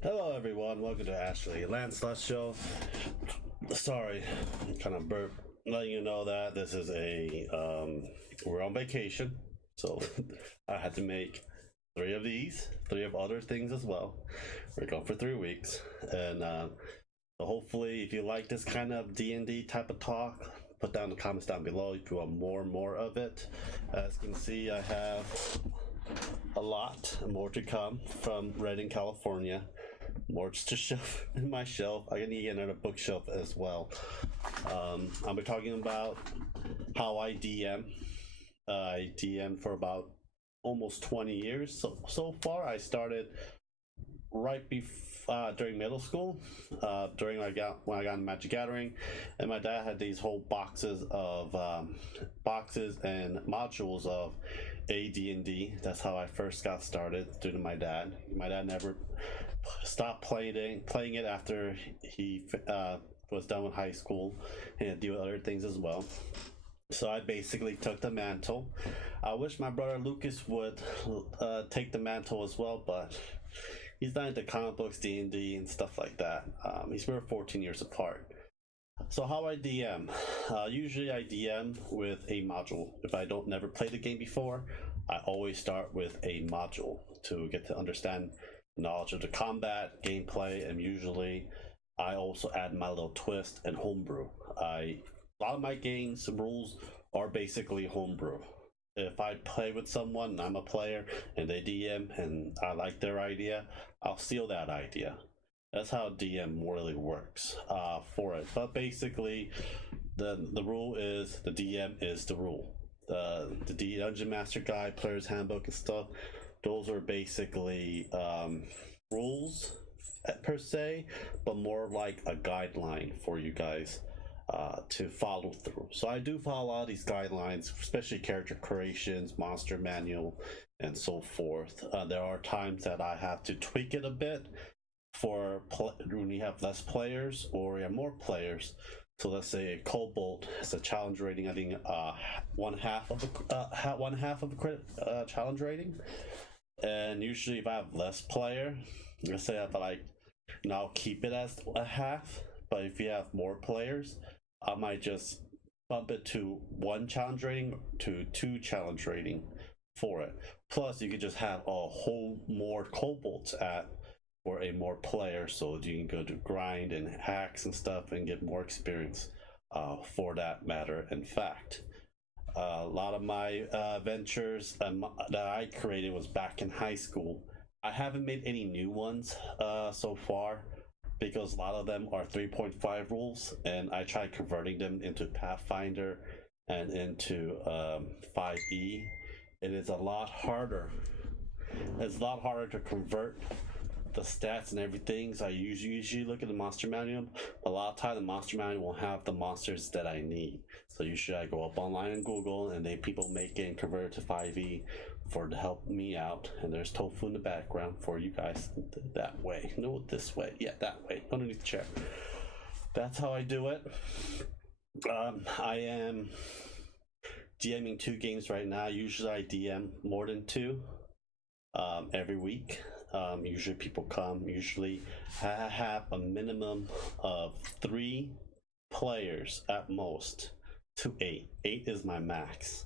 Hello everyone, welcome to Ashley Lancelot Show. Sorry, kind of burp. Letting you know that this is we're on vacation, so I had to make three of other things as well. We're gone for 3 weeks, and so hopefully if you like this kind of D&D type of talk, put down the comments down below if you want more of it. As you can see, I have a lot more to come from Redding, California. More to shove in my shelf. I need to get another bookshelf as well. I'll be talking about how I DM. I DM for about almost 20 years. So far, I started right before during middle school, when I got in Magic Gathering, and my dad had these whole boxes and modules of AD&D. That's how I first got started due to my dad. My dad never stopped playing it after he was done with high school and do other things as well. So I basically took the mantle. I wish my brother Lucas would take the mantle as well, but he's not into comic books, D&D, and stuff like that. We're 14 years apart. So how I DM? Usually I DM with a module. If I never played the game before, I always start with a module to get to understand knowledge of the combat, gameplay, and usually I also add my little twist and homebrew. A lot of my games rules are basically homebrew. If I play with someone and I'm a player and they DM and I like their idea, I'll steal that idea. That's how DM really works for it. But basically, the rule is the DM is the rule. The Dungeon Master Guide, Player's Handbook, and stuff. Those are basically rules per se, but more like a guideline for you guys to follow through. So I do follow a lot of these guidelines, especially character creations, monster manual, and so forth. There are times that I have to tweak it a bit for when you have less players or you have more players. So let's say a Kobold has a challenge rating, I think one half of a crit challenge rating. And usually if I have less player, let's say I'll keep it as a half. But if you have more players, I might just bump it to 1 challenge rating to 2 challenge rating for it. Plus you could just have a whole more kobolds for a more player, so you can go to grind and hacks and stuff and get more experience for that matter. In fact, a lot of my ventures that I created was back in high school. I haven't made any new ones so far because a lot of them are 3.5 rules, and I tried converting them into Pathfinder and into 5e. It is a lot harder. It's a lot harder to convert the stats and everything. So I usually look at the monster manual. A lot of time the monster manual will have the monsters that I need. So usually I go up online and Google, and people make it and convert it to 5e to help me out. And there's tofu in the background for you guys that way. No, this way. Yeah, that way. Underneath the chair. That's how I do it. I am DMing 2 games right now. Usually I DM more than 2 every week. Usually people come. Usually I have a minimum of 3 players at most to 8. 8 is my max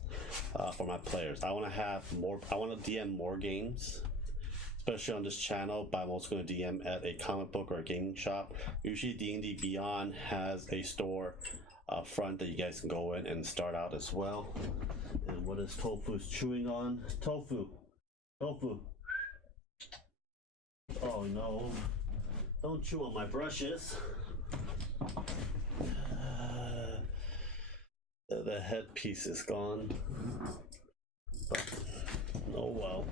for my players. I want to have more. I want to DM more games, especially on this channel. But I'm also going to DM at a comic book or a gaming shop. Usually D&D Beyond has a store front that you guys can go in and start out as well. And what is Tofu's chewing on? Tofu. Oh no, don't chew on my brushes. The headpiece is gone. But, oh well.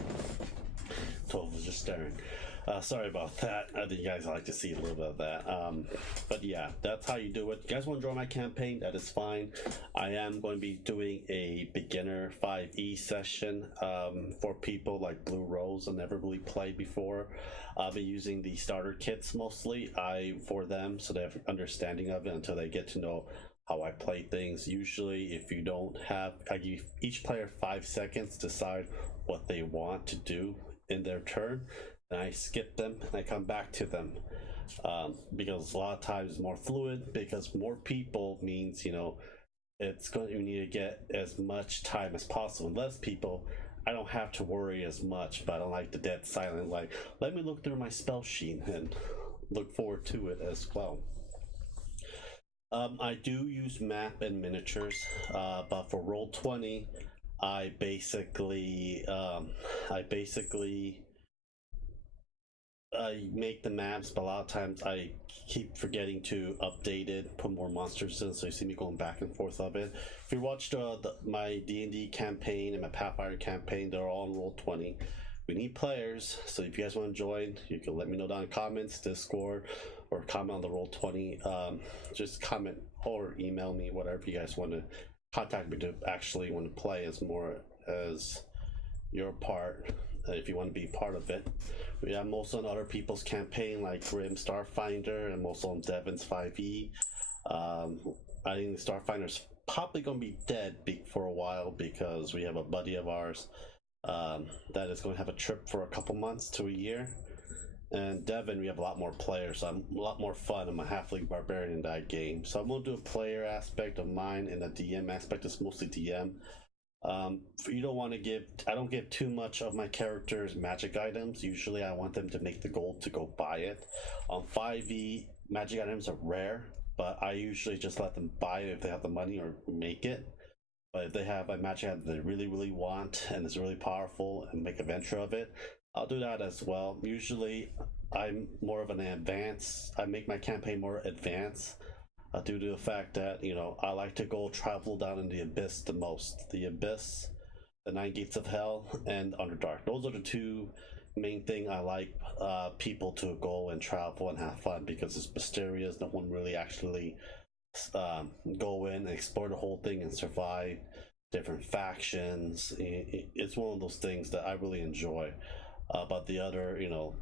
Tofu's just staring. Sorry about that. I think you guys like to see a little bit of that. But yeah, that's how you do it. You guys want to join my campaign? That is fine. I am going to be doing a beginner 5e session for people like Blue Rose and never really played before. I'll be using the starter kits mostly for them, so they have an understanding of it until they get to know how I play things. Usually if you don't have, I give each player 5 seconds to decide what they want to do in their turn. and I skip them and I come back to them, because a lot of times it's more fluid, because more people means, you know, it's going to, you need to get as much time as possible. Less people, I don't have to worry as much, but I don't like the dead silent, like, let me look through my spell sheet and look forward to it as well. I do use map and miniatures, but for Roll20, I basically I make the maps, but a lot of times I keep forgetting to update it, put more monsters in, so you see me going back and forth of it. If you watched my D&D campaign and my Pathfinder campaign, they're all on Roll20. We need players, so if you guys want to join, you can let me know down in the comments, Discord, or comment on the Roll20. Just comment or email me, whatever you guys want to contact me to actually want to play as more as your part. If you want to be part of it, I'm also on other people's campaign like Grim Starfinder, and also on Devin's 5e. I think Starfinder's probably gonna be dead for a while, because we have a buddy of ours that is going to have a trip for a couple months to a year. And Devin, we have a lot more players, so I'm a lot more fun. I'm a halfling barbarian in that game, so I'm gonna do a player aspect of mine, and the DM aspect is mostly DM. You don't want to give, I don't give too much of my characters magic items. Usually I want them to make the gold to go buy it. On 5e, magic items are rare, but I usually just let them buy it if they have the money, or make it. But if they have a magic item they really want and it's really powerful and make a venture of it, I'll do that as well. Usually I'm more of an advance, I make my campaign more advanced, due to the fact that, you know, I like to go travel down in the Abyss the most. The Abyss, the Nine Gates of Hell, and Underdark. Those are the two main thing I like people to go and travel and have fun, because it's mysterious. No one really actually go in and explore the whole thing and survive different factions. It's one of those things that I really enjoy. But the other, you know,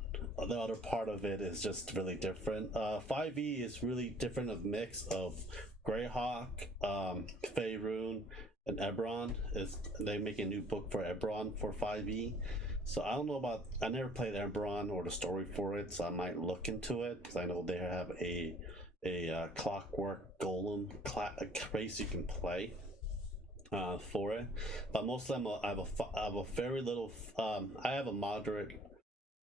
the other part of it is just really different. 5e is really different, of mix of Greyhawk, Faerun, and Eberron. They make a new book for Eberron for 5e. So I don't know about, I never played Eberron or the story for it, so I might look into it, because I know they have a clockwork golem race you can play for it. But most of them, I have a very little, I have a moderate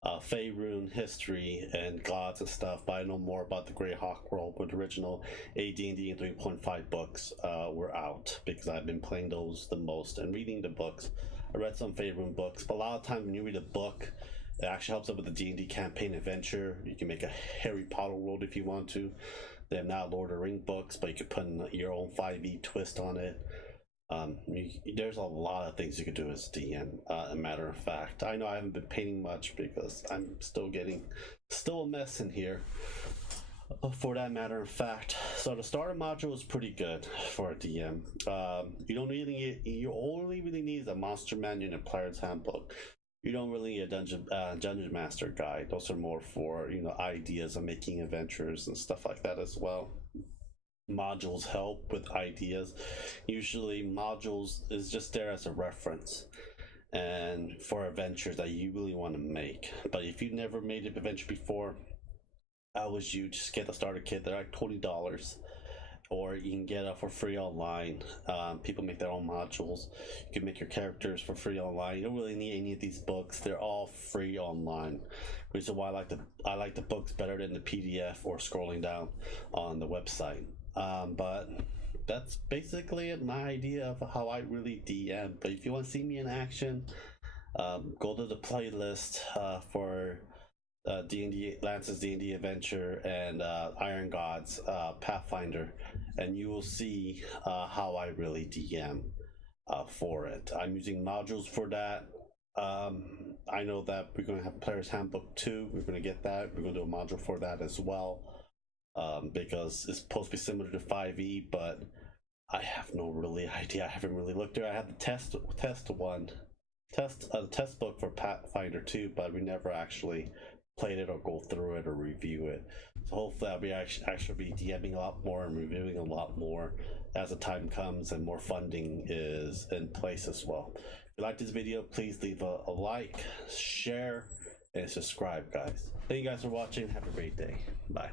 Faerun history and gods and stuff, but I know more about the Greyhawk world, with the original AD&D and 3.5 books were out, because I've been playing those the most and reading the books. I read some Faerun books, but a lot of times when you read a book, it actually helps out with the D&D campaign adventure. You can make a Harry Potter world if you want to. They have now Lord of the Rings books, but you could put in your own 5e twist on it. There's a lot of things you could do as DM. A matter of fact, I know I haven't been painting much because I'm still a mess in here, for that matter of fact. So the starter module is pretty good for a DM. You only really need a monster manual and a player's handbook. You don't really need a dungeon master guide. Those are more for, you know, ideas of making adventures and stuff like that as well. Modules help with ideas. Usually modules is just there as a reference and for adventures that you really want to make. But if you've never made an adventure before, I would just get a starter kit. They're like $20, or you can get it for free online. People make their own modules. You can make your characters for free online. You don't really need any of these books. They're all free online. Reason why I like the books better than the PDF or scrolling down on the website. But that's basically my idea of how I really DM. But if you want to see me in action, go to the playlist for D&D, Lance's D&D Adventure and Iron Gods Pathfinder, and you will see how I really DM for it. I'm using modules for that. I know that we're going to have Player's Handbook 2. We're going to get that. We're going to do a module for that as well, because it's supposed to be similar to 5e, but I have no really idea. I haven't really looked there. I had the test book for Pathfinder 2, but we never actually played it or go through it or review it. So hopefully I'll be actually be DMing a lot more and reviewing a lot more as the time comes and more funding is in place as well. If you like this video, please leave a like, share, and subscribe, guys. Thank you guys for watching. Have a great day. Bye.